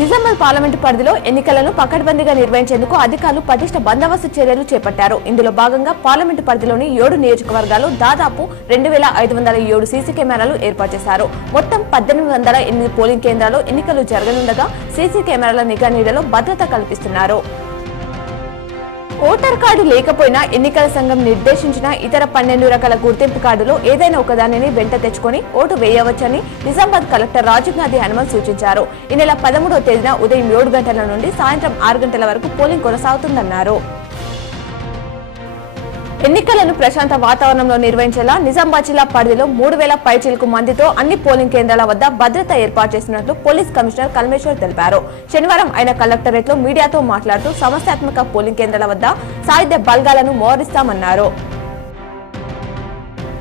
Nizamabad parliament పరిధిలో ఎన్నికలను పకడ్బందీగా నిర్వహించేందుకు అధికారులు పటిష్ట బందోబస్తు చర్యలు చేపట్టారు. ఇందులో భాగంగా పార్లమెంటు పరిధిలోని 7 నియోజకవర్గాల్లో దాదాపు 2507 సీసీ కెమెరాలు ఏర్పాటు చేశారు. మొత్తం 1808 పోలింగ్ కేంద్రాల్లో ఎన్నికలు జరగనుండగా సీసీ కెమెరాల నిఘా నీడలో భద్రత కల్పిస్తున్నారు. ఓటర్ కార్డు లేకపోయినా ఎన్నికల సంఘం నిర్దేశించిన ఇతర 12 రకాల గుర్తింపు కార్డులో ఏదైనా ఒకదానిని వెంట తెచ్చుకొని ఓటు వేయవచ్చని నిజామాబాద్ కలెక్టర్ రాజీవ్ గాంధీ హనుమంత్ సూచించారు. ఈ నెల 13వ తేదీన ఉదయం 7 గంటల నుండి సాయంత్రం 6 గంటల వరకు పోలింగ్ కొనసాగుతుందన్నారు. ఎన్నికలను ప్రశాంత వాతావరణంలో నిర్వహించేలా నిజామాబాద్ జిల్లా పరిధిలో 3000 పైచిలకు మందితో అన్ని పోలింగ్ కేంద్రాల వద్ద భద్రత ఏర్పాటు చేసినట్లు పోలీస్ కమిషనర్ కల్మేశ్వర్ తెలిపారు. శనివారం ఆయన కలెక్టరేట్ లో మీడియాతో మాట్లాడుతూ సమస్యాత్మక పోలింగ్ కేంద్రాల వద్ద సాయుధ బలగాలను మోహరిస్తామన్నారు.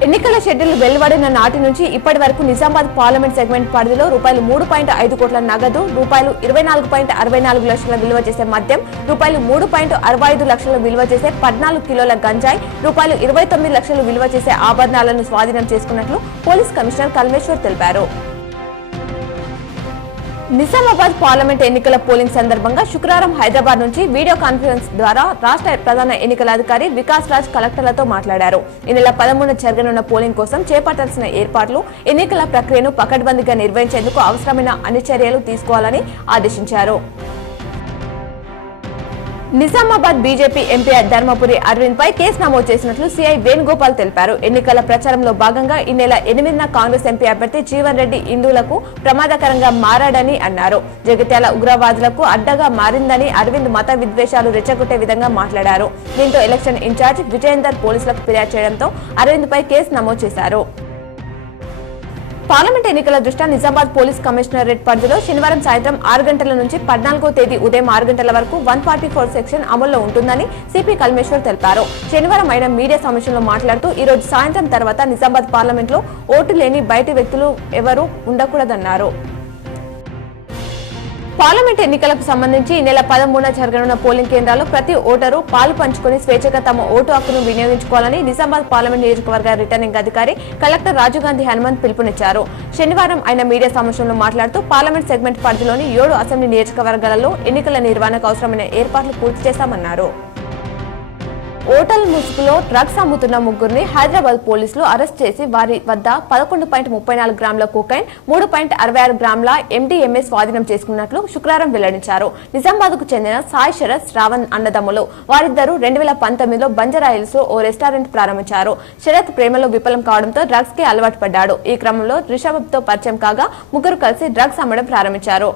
ఎన్నికల షెడ్యూల్ వెలువడిన నాటి నుంచి ఇప్పటి వరకు నిజామాబాద్ పార్లమెంట్ సెగ్మెంట్ పరిధిలో రూపాయలు 3.5 కోట్ల నగదు, రూపాయలు 24.64 లక్షల విలువ చేసే మద్యం, రూపాయలు 3.65 లక్షల విలువ చేసే 14 కిలోల గంజాయి, రూపాయలు 29 లక్షలు విలువ చేసే ఆభరణాలను స్వాధీనం చేసుకున్నట్లు పోలీస్ కమిషనర్ కల్మేశ్వర్ తెలిపారు. నిజామాబాద్ పార్లమెంట్ ఎన్నికల పోలింగ్ సందర్భంగా శుక్రవారం హైదరాబాద్ నుంచి వీడియో కాన్ఫరెన్స్ ద్వారా రాష్ట్ర ప్రధాన ఎన్నికల అధికారి వికాస్ రాజ్ కలెక్టర్లతో మాట్లాడారు. ఈ నెల 13న జరగనున్న పోలింగ్ కోసం చేపట్టాల్సిన ఏర్పాట్లు, ఎన్నికల ప్రక్రియను పకడ్బందీగా నిర్వహించేందుకు అవసరమైన అన్ని చర్యలు తీసుకోవాలని ఆదేశించారు. నిజామాబాద్ బీజేపీ ఎంపీ ధర్మపురి అరవింద్ పై కేసు నమోదు చేసినట్లు సీఐ వేణుగోపాల్ తెలిపారు. ఎన్నికల ప్రచారంలో భాగంగా ఈ నెల 8న కాంగ్రెస్ ఎంపీ అభ్యర్థి జీవన్ రెడ్డి హిందువులకు ప్రమాదకరంగా మారాడని అన్నారు. జగిత్యాల ఉగ్రవాదులకు అడ్డగా మారిందని అరవింద్ మత విద్వేషాలు రెచ్చగొట్టే విధంగా మాట్లాడారు. దీంతో ఎలక్షన్ ఇన్ఛార్జ్ విజయేందర్ పోలీసులకు ఫిర్యాదు చేయడంతో అరవింద్ పై కేసు నమోదు చేశారు. పార్లమెంట్ ఎన్నికల దృష్ట్యా నిజామాబాద్ పోలీస్ కమిషనరేట్ పరిధిలో శనివారం సాయంత్రం 6 గంటల నుంచి 14వ తేదీ ఉదయం 6 గంటల వరకు 144 సెక్షన్ అమల్లో ఉంటుందని సిపి కల్మేశ్వర్ తెలిపారు. శనివారం ఆయన మీడియా సమావేశంలో మాట్లాడుతూ ఈ రోజు సాయంత్రం తర్వాత నిజామాబాద్ పార్లమెంట్ లో ఓటు లేని బయటి వ్యక్తులు ఎవరూ ఉండకూడదన్నారు. పార్లమెంట్ ఎన్నికలకు సంబంధించి ఈ నెల 13న జరగనున్న పోలింగ్ కేంద్రాల్లో ప్రతి ఓటరు పాలు పంచుకుని స్వేచ్ఛగా తమ ఓటు హక్కును వినియోగించుకోవాలని నిజామాబాద్ పార్లమెంట్ నియోజకవర్గ రిటర్నింగ్ అధికారి కలెక్టర్ రాజీవ్ గాంధీ హనుమంత్ పిలుపునిచ్చారు. శనివారం ఆయన మీడియా సమావేశంలో మాట్లాడుతూ పార్లమెంట్ సెగ్మెంట్ పరిధిలోని 7 అసెంబ్లీ నియోజకవర్గాలలో ఎన్నికల నిర్వహణకు అవసరమైన ఏర్పాట్లు పూర్తి చేశామన్నారు. ఓటల్ ముసుగులో డ్రగ్స్ అమ్ముతున్న ముగ్గురిని హైదరాబాద్ పోలీసులు అరెస్ట్ చేసి వారి వద్ద 11.34 గ్రాముల కోకైన్, 3.66 గ్రాముల ఎండీఎంఏ స్వాధీనం చేసుకున్నట్లు శుక్రవారం వెల్లడించారు. నిజామాబాద్ కు చెందిన సాయి శరత్, శ్రావణ్ అన్నదమ్ములు. వారిద్దరూ 2019లో బంజారాహిల్స్ లో ఓ రెస్టారెంట్ ప్రారంభించారు. శరత్ ప్రేమలో విఫలం కావడంతో డ్రగ్స్ కి అలవాటు పడ్డాడు. ఈ క్రమంలో రిషబ్ తో పరిచయం కాగా ముగ్గురు కలిసి డ్రగ్స్ అమ్మడం ప్రారంభించారు.